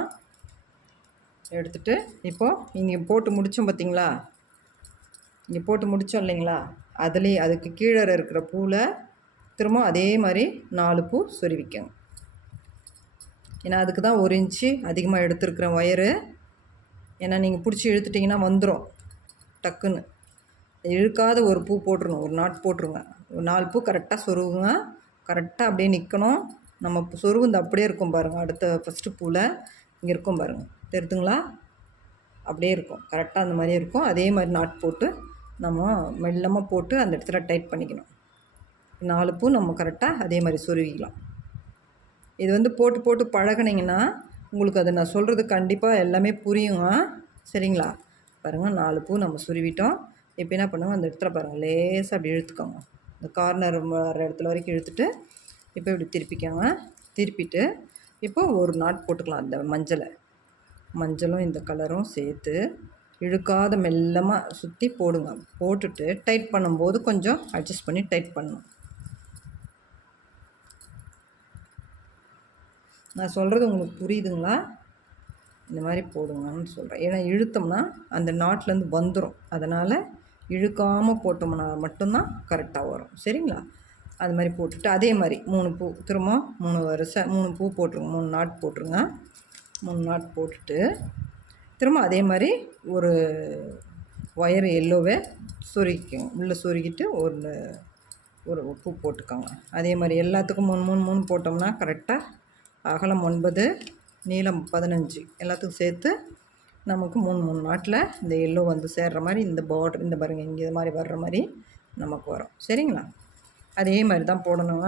எடுத்துகிட்டு இப்போது இங்கே போட்டு முடித்தோம் பார்த்திங்களா, இங்கே போட்டு முடித்தோம் இல்லைங்களா, அதுலேயே அதுக்கு கீழே இருக்கிற பூவில் திரும்ப அதே மாதிரி 4 பூ சொருவிக்கோங்க. ஏன்னா அதுக்கு தான் 1 இன்ச்சு அதிகமாக எடுத்துருக்குறேன் ஒயரு. ஏன்னா நீங்கள் பிடிச்சி இழுத்துட்டிங்கன்னா வந்துடும் டக்குன்னு. இழுக்காத ஒரு பூ போட்டுருணும், ஒரு நாட் போட்டுருங்க. ஒரு 4 பூ கரெக்டாக சொருவுங்க. கரெக்டாக அப்படியே நிற்கணும். நம்ம சொருவுந்து அப்படியே இருக்கும் பாருங்கள். அடுத்த ஃபஸ்ட்டு பூவில் இங்கே இருக்கும் பாருங்கள், தெரியுதுங்களா, அப்படியே இருக்கும். கரெக்டாக அந்த மாதிரியே இருக்கும். அதே மாதிரி நாட் போட்டு நம்ம மெல்லமாக போட்டு அந்த இடத்துல டைட் பண்ணிக்கணும். 4 பூ நம்ம கரெக்டாக அதே மாதிரி சொருவிக்கலாம். இது வந்து போட்டு போட்டு பழகினீங்கன்னா உங்களுக்கு அதை நான் சொல்கிறது கண்டிப்பாக எல்லாமே புரியுங்க சரிங்களா. பாருங்கள், 4 பூ நம்ம சொருவிட்டோம். இப்போ என்ன பண்ணுவோம், அந்த இடத்துல பாருங்கள் லேசாக அப்படி இழுத்துக்கோங்க. இந்த கார்னர் வர இடத்துல வரைக்கும் இழுத்துட்டு இப்போ இப்படி திருப்பிக்கோங்க. திருப்பிட்டு இப்போ ஒரு நாட் போட்டுக்கலாம். அந்த மஞ்சளும் இந்த கலரும் சேர்த்து இழுக்காத மெல்லமாக சுற்றி போடுங்க. போட்டுட்டு டைட் பண்ணும்போது கொஞ்சம் அட்ஜஸ்ட் பண்ணி டைட் பண்ணணும். நான் சொல்கிறது உங்களுக்கு புரியுதுங்களா? இந்த மாதிரி போடுங்கன்னு சொல்கிறேன். ஏன்னா இழுத்தோம்னா அந்த நாட்லேருந்து வந்துடும். அதனால் இழுக்காமல் போட்டோம்னா மட்டும்தான் கரெக்டாக வரும். சரிங்களா? அது மாதிரி போட்டுட்டு அதே மாதிரி 3 பூ திரும்ப 3 வரிசை 3 பூ போட்டுருங்க. 3 நாட் போட்டுருங்க. 3 நாட் போட்டுட்டு திரும்ப அதே மாதிரி ஒரு ஒயர் எல்லோவை சொருகிக்கோங்க. உள்ளே சொருகிட்டு ஒரு பூ போட்டுக்கோங்க. அதே மாதிரி எல்லாத்துக்கும் 3 3 3 போட்டோம்னா கரெக்டாக அகலம் 9 நீளம் 15 எல்லாத்துக்கும் சேர்த்து நமக்கு 3 3 நாட்டில் இந்த எல்லோ வந்து சேர்கிற மாதிரி இந்த பார்டர் இந்த பாருங்கள் இங்கே இது மாதிரி வர்ற மாதிரி நமக்கு வரும். சரிங்களா? அதே மாதிரி தான் போடணுங்க.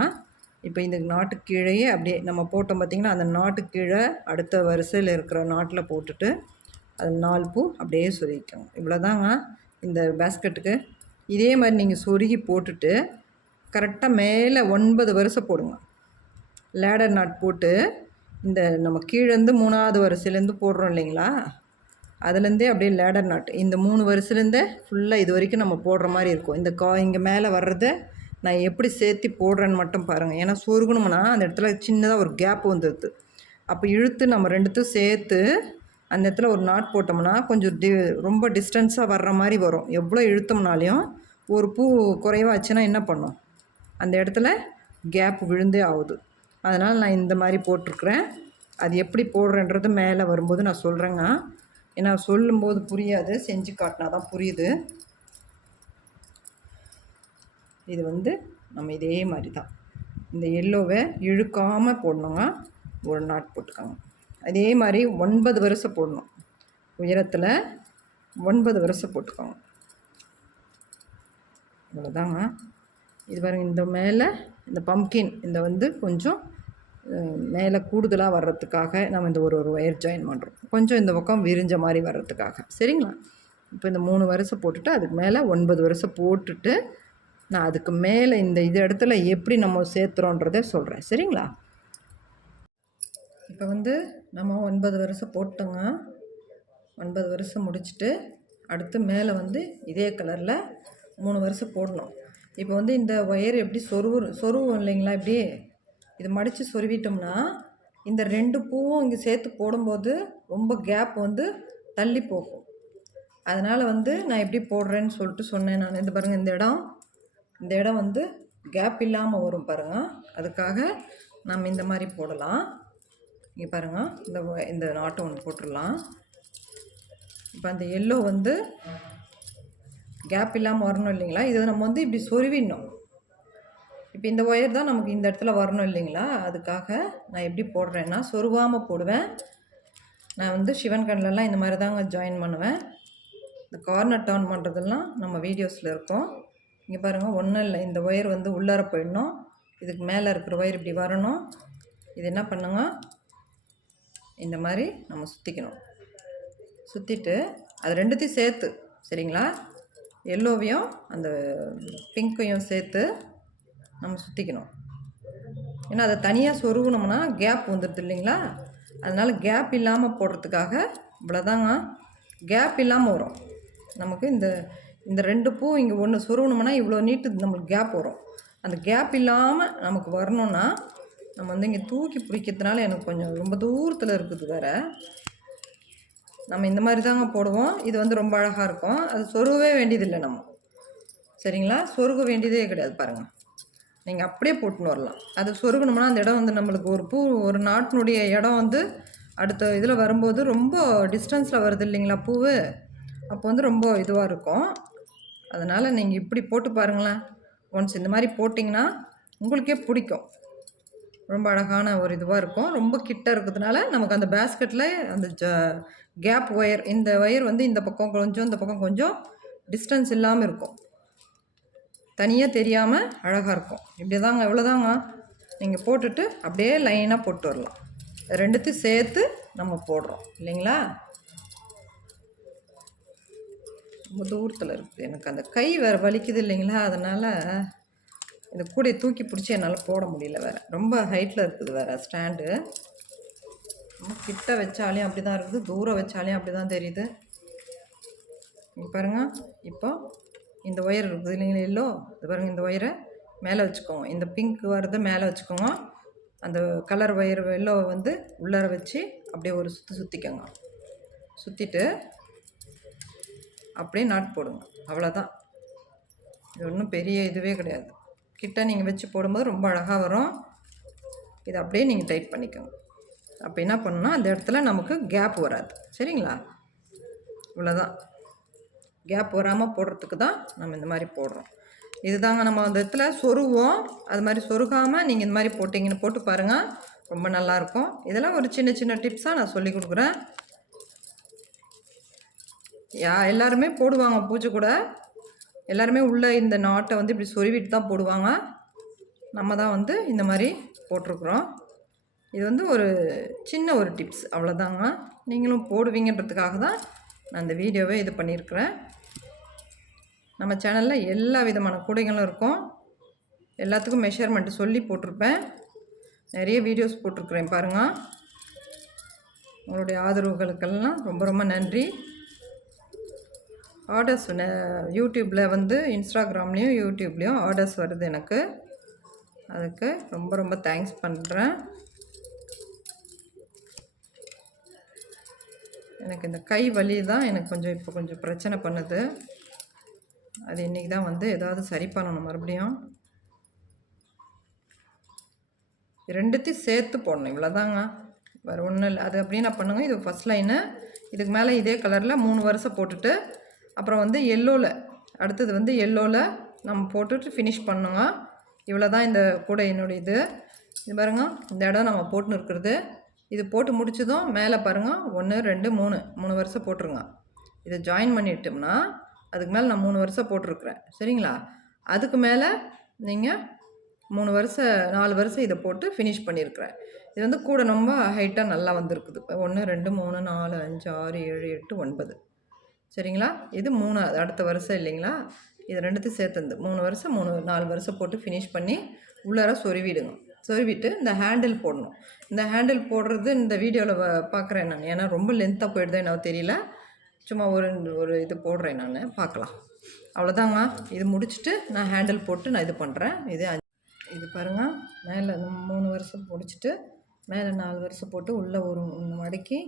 இப்போ இந்த நாட்டுக்கு கீழேயே அப்படியே நம்ம போட்டோம் பார்த்திங்கன்னா, அந்த நாட்டுக்கு கீழே அடுத்த வரிசையில் இருக்கிற நாட்டில் போட்டுட்டு அது 4 பூ அப்படியே சொருகிக்கோங்க. இவ்வளோதாங்க இந்த பேஸ்கெட்டுக்கு. இதே மாதிரி நீங்கள் சொருகி போட்டுட்டு கரெக்டாக மேலே 9 வரிசை போடுங்க. லேடர் நாட் போட்டு இந்த நம்ம கீழேருந்து 3ஆவது வரிசையிலேருந்து போடுறோம் இல்லைங்களா, அதுலேருந்தே அப்படியே லேடர் நாட் இந்த 3 வரிசையிலேருந்தே ஃபுல்லாக இது வரைக்கும் நம்ம போடுற மாதிரி இருக்கும். இந்த இங்கே மேலே வர்றதை நான் எப்படி சேர்த்து போடுறேன்னு மட்டும் பாருங்கள். ஏன்னா சொருகணும்னா அந்த இடத்துல சின்னதாக ஒரு கேப் வந்துடுது. அப்போ இழுத்து நம்ம ரெண்டுத்தையும் சேர்த்து அந்த இடத்துல ஒரு நாட் போட்டோம்னா கொஞ்சம் ரொம்ப டிஸ்டன்ஸாக வர்ற மாதிரி வரும். எவ்வளோ இழுத்தோம்னாலையும் ஒரு பூ குறைவாச்சுன்னா என்ன பண்ணும், அந்த இடத்துல கேப் விழுந்தே ஆகுது. அதனால் நான் இந்த மாதிரி போட்டிருக்கிறேன். அது எப்படி போடுறேன்றது மேலே வரும்போது நான் சொல்கிறேங்க. ஏன்னா சொல்லும்போது புரியாது, செஞ்சு காட்டினா தான் புரியுது. இது வந்து நம்ம இதே மாதிரி தான் இந்த எல்லோவை இழுக்காமல் போடணுங்க. ஒரு நாட் போட்டுக்கோங்க. அதே மாதிரி 9 வரிசை போடணும். உயரத்தில் 9 வரிசை போட்டுக்கோங்க. இவ்வளோதாங்க. இது பாருங்கள், இந்த மேலே இந்த பம்ப்கின் இந்த வந்து கொஞ்சம் மேலே கூடுதலாக வர்றதுக்காக நம்ம இந்த ஒரு ஒயர் ஜாயின் பண்ணுறோம். கொஞ்சம் இந்த பக்கம் விரிஞ்ச மாதிரி வர்றதுக்காக. சரிங்களா? இப்போ இந்த 3 வரிசை போட்டுட்டு அதுக்கு மேலே 9 வரிசை போட்டுட்டு நான் அதுக்கு மேலே இந்த இடத்துல எப்படி நம்ம சேர்த்துறோன்றதை சொல்கிறேன். சரிங்களா? இப்போ வந்து நம்ம 9 வரிசை போட்டோங்க. 9 வரிசை முடிச்சுட்டு அடுத்து மேலே வந்து இதே கலரில் 3 வரிசை போடணும். இப்போ வந்து இந்த ஒயர் எப்படி சொருவும் இல்லைங்களா, இப்படி இது மடித்து சொருவிட்டோம்னா இந்த 2 பூவும் இங்கே சேர்த்து போடும்போது ரொம்ப கேப் வந்து தள்ளி போகும். அதனால் வந்து நான் எப்படி போடுறேன்னு சொல்லிட்டு சொன்னேன் நான். இந்த பாருங்கள், இந்த இடம் வந்து கேப் இல்லாமல் வரும் பாருங்கள். அதுக்காக நம்ம இந்த மாதிரி போடலாம். இங்கே பாருங்கள், இந்த நாட்டை ஒன்று போட்டுடலாம். இப்போ அந்த எல்லோ வந்து கேப் இல்லாமல் வரணும் இல்லைங்களா, இதை நம்ம வந்து இப்படி சொருவிடணும். இப்போ இந்த ஒயர் தான் நமக்கு இந்த இடத்துல வரணும் இல்லைங்களா, அதுக்காக நான் எப்படி போடுறேன்னா சொருவாமல் போடுவேன். நான் வந்து சிவன் கண்ணிலலாம் இந்த மாதிரி தாங்க ஜாயின் பண்ணுவேன். இந்த கார்னர் டர்ன் பண்ணுறதெல்லாம் நம்ம வீடியோஸில் இருக்கும். இங்கே பாருங்கள், ஒன்றும் இல்லை, இந்த ஒயர் வந்து உள்ளார போயிடணும். இதுக்கு மேலே இருக்கிற ஒயர் இப்படி வரணும். இது என்ன பண்ணுங்க, இந்த மாதிரி நம்ம சுற்றிக்கணும். சுற்றிட்டு அது ரெண்டுத்தையும் சேர்த்து, சரிங்களா, எல்லோவையும் அந்த பிங்க்கையும் சேர்த்து நம்ம சுற்றிக்கணும். ஏன்னா அதை தனியாக சொருகணும்னா கேப் வந்துடுது இல்லைங்களா, அதனால் கேப் இல்லாமல் போடுறதுக்காக இவ்வளோதாங்க. கேப் இல்லாமல் வரும் நமக்கு. இந்த 2 பூ இங்கே ஒன்று சொருகணும்னா இவ்வளோ நீட்டு நம்மளுக்கு கேப் வரும். அந்த கேப் இல்லாமல் நமக்கு வரணுன்னா நம்ம வந்து இங்கே தூக்கி பிடிக்கிறதுனால எனக்கு கொஞ்சம் ரொம்ப தூரத்தில் இருக்குது வேறு. நம்ம இந்த மாதிரி தாங்க போடுவோம். இது வந்து ரொம்ப அழகாக இருக்கும். அது சொருகவே வேண்டியதில்லை நம்ம, சரிங்களா, சொருக வேண்டியதே கிடையாது. பாருங்கள், நீங்கள் அப்படியே போட்டுன்னு வரலாம். அது சொருகணும்னா அந்த இடம் வந்து நம்மளுக்கு ஒரு நாட்டினுடைய இடம் வந்து அடுத்த இதில் வரும்போது ரொம்ப டிஸ்டன்ஸில் வருது இல்லைங்களா பூவு, அப்போ வந்து ரொம்ப இதுவாக இருக்கும். அதனால் நீங்கள் இப்படி போட்டு பாருங்களேன். ஒன்ஸ் இந்த மாதிரி போட்டிங்கன்னா உங்களுக்கே பிடிக்கும். ரொம்ப அழகான ஒரு இதுவாக இருக்கும். ரொம்ப கிட்ட இருக்கிறதுனால நமக்கு அந்த பேஸ்கெட்டில் அந்த கேப் ஒயர், இந்த ஒயர் வந்து இந்த பக்கம் கொஞ்சம் இந்த பக்கம் கொஞ்சம் டிஸ்டன்ஸ் இல்லாமல் இருக்கும். தனியாக தெரியாமல் அழகாக இருக்கும். இப்படி தாங்க, இவ்வளோதாங்க. நீங்கள் போட்டுட்டு அப்படியே லைனாக போட்டு வரலாம். ரெண்டுத்தையும் சேர்த்து நம்ம போடுறோம் இல்லைங்களா. ரொம்ப தூரத்தில் இருக்குது, எனக்கு அந்த கை வேறு வலிக்குது இல்லைங்களா, அதனால் இந்த கூடையை தூக்கி பிடிச்சி என்னால் போட முடியல. வேறு ரொம்ப ஹைட்டில் இருக்குது வேறு ஸ்டாண்டு. ரொம்ப கிட்ட வச்சாலையும் அப்படி தான் இருக்குது, தூரம் வச்சாலையும் அப்படி தான் தெரியுது. இங்கே பாருங்கள், இப்போ இந்த ஒயர் இருக்குது இல்லைங்களா எல்லோ, இது பாருங்கள், இந்த ஒயரை மேலே வச்சுக்கோங்க. இந்த பிங்க் வரது மேலே வச்சுக்கோங்க. அந்த கலர் ஒயர் எல்லோவை வந்து உள்ளார வச்சு அப்படியே ஒரு சுற்றிக்கோங்க. சுற்றிட்டு அப்படியே நாட் போடுங்க. அவ்வளோதான். இது ஒன்றும் பெரிய இதுவே கிடையாது. கிட்ட நீங்கள் வச்சு போடும்போது ரொம்ப அழகாக வரும். இதை அப்படியே நீங்கள் டைட் பண்ணிக்கோங்க. அப்போ என்ன பண்ணணும்னா அந்த இடத்துல நமக்கு கேப் வராது. சரிங்களா? இவ்வளோதான். கேப் வராமல் போடுறதுக்கு தான் நம்ம இந்த மாதிரி போடுறோம். இதுதாங்க நம்ம அந்த இடத்துல சொருவோம். அது மாதிரி சொருகாமல் நீங்கள் இந்த மாதிரி போட்டிங்கன்னு போட்டு பாருங்கள், ரொம்ப நல்லாயிருக்கும். இதெல்லாம் ஒரு சின்ன சின்ன டிப்ஸாக நான் சொல்லி கொடுக்குறேன். எல்லாருமே போடுவாங்க பூஜை கூட. எல்லாருமே உள்ளே இந்த நாட்டை வந்து இப்படி சொருவிட்டு தான் போடுவாங்க. நம்ம தான் வந்து இந்த மாதிரி போட்டிருக்குறோம். இது வந்து ஒரு சின்ன ஒரு டிப்ஸ், அவ்வளோதாங்க. நீங்களும் போடுவீங்கன்றதுக்காக தான் நான் இந்த வீடியோவை இது பண்ணியிருக்கிறேன். நம்ம சேனலில் எல்லா விதமான கூடைகளும் இருக்கும். எல்லாத்துக்கும் மெஷர்மெண்ட்டு சொல்லி போட்டிருப்பேன். நிறைய வீடியோஸ் போட்டிருக்கிறேன் பாருங்கள். உங்களுடைய ஆதரவுகளுக்கெல்லாம் ரொம்ப ரொம்ப நன்றி. ஆர்டர்ஸ் யூடியூப்பில் வந்து இன்ஸ்டாகிராம்லேயும் யூடியூப்லேயும் ஆர்டர்ஸ் வருது எனக்கு. அதுக்கு ரொம்ப ரொம்ப தேங்க்ஸ் பண்ணுறேன். எனக்கு இந்த கை வலி தான் எனக்கு இப்போ கொஞ்சம் பிரச்சனை பண்ணுது. அது இன்றைக்கி தான் வந்து ஏதாவது சரி பண்ணணும். மறுபடியும் ரெண்டுத்தையும் சேர்த்து போடணும். இவ்வளோதாங்க, வேறு ஒன்றும் இல்லை. அது அப்படியே நான் பண்ணுங்க. இது ஃபஸ்ட் லைனு. இதுக்கு மேலே இதே கலரில் 3 வருஷம் போட்டுட்டு அப்புறம் வந்து எல்லோவில் அடுத்தது வந்து எல்லோவில் நம்ம போட்டுட்டு ஃபினிஷ் பண்ணுங்க. இவ்வளோ தான் இந்த கூடை என்னுடைய இது பாருங்க. இந்த இடம் நம்ம போட்டுன்னு இருக்கிறது. இது போட்டு முடிச்சதும் மேலே பாருங்கள் 1 2 3 வருஷம் போட்டுருங்க. இதை ஜாயின் பண்ணிட்டோம்னா அதுக்கு மேலே நான் 3 வருஷம் போட்டிருக்கிறேன். சரிங்களா? அதுக்கு மேலே நீங்கள் 3 வருஷம் 4 வருஷம் இதை போட்டு ஃபினிஷ் பண்ணியிருக்கிறேன். இது வந்து கூட ரொம்ப ஹைட்டாக நல்லா வந்திருக்குது. 1 2 3 4 5 6 7 8 9. சரிங்களா? இது 3 அடுத்த வருஷம் இல்லைங்களா? இது ரெண்டுத்தையும் சேர்த்துந்து 3 வருஷம் 4 வருஷம் போட்டு ஃபினிஷ் பண்ணி உள்ளார சொருவிடுங்க. சொருவிட்டு இந்த ஹேண்டில் போடணும். இந்த ஹேண்டில் போடுறது இந்த வீடியோவில் பார்க்குறேன் நான். ஏன்னா ரொம்ப லென்த்தாக போயிடுது எனக்கு தெரியல. சும்மா ஒரு இது போடுறேன் நான், பார்க்கலாம். அவ்வளோதாங்க. இது முடிச்சுட்டு நான் ஹேண்டில் போட்டு நான் இது பண்ணுறேன். இது பாருங்கள். மேலே 3 வருஷம் முடிச்சுட்டு மேலே 4 வருஷம் போட்டு உள்ளே ஒரு மடக்கி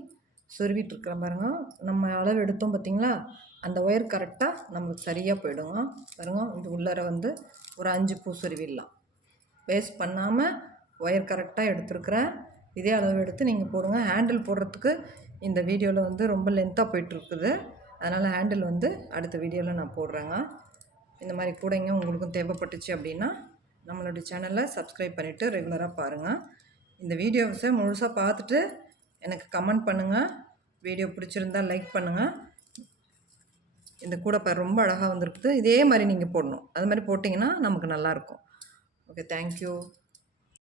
சொருவிட்டுருக்குறேன் பாருங்கள். நம்ம அளவு எடுத்தோம் பார்த்திங்களா, அந்த ஒயர் கரெக்டாக நம்மளுக்கு சரியாக போயிடுங்க. பாருங்கள், இது உள்ளார வந்து ஒரு 5 பூ சொருவிடலாம். வேஸ்ட் பண்ணாமல் ஒயர் கரெக்டாக எடுத்துருக்குறேன். இதே அளவு எடுத்து நீங்கள் போடுங்க. ஹேண்டில் போடுறதுக்கு இந்த வீடியோவில் வந்து ரொம்ப லென்த்தாக போய்ட்டுருக்குது. அதனால் ஹேண்டில் வந்து அடுத்த வீடியோவில் நான் போடுறேங்க. இந்த மாதிரி கூடைங்க உங்களுக்கும் தேவைப்பட்டுச்சு அப்படின்னா நம்மளுடைய சேனலை சப்ஸ்கிரைப் பண்ணிவிட்டு ரெகுலராக பாருங்கள். இந்த வீடியோஸை முழுசாக பார்த்துட்டு எனக்கு கமெண்ட் பண்ணுங்கள். வீடியோ பிடிச்சிருந்தால் லைக் பண்ணுங்கள். இந்த கூடை ரொம்ப அழகாக வந்திருக்குது. இதே மாதிரி நீங்கள் போடணும். அது மாதிரி போட்டிங்கன்னா நமக்கு நல்லாயிருக்கும். Okay, thank you.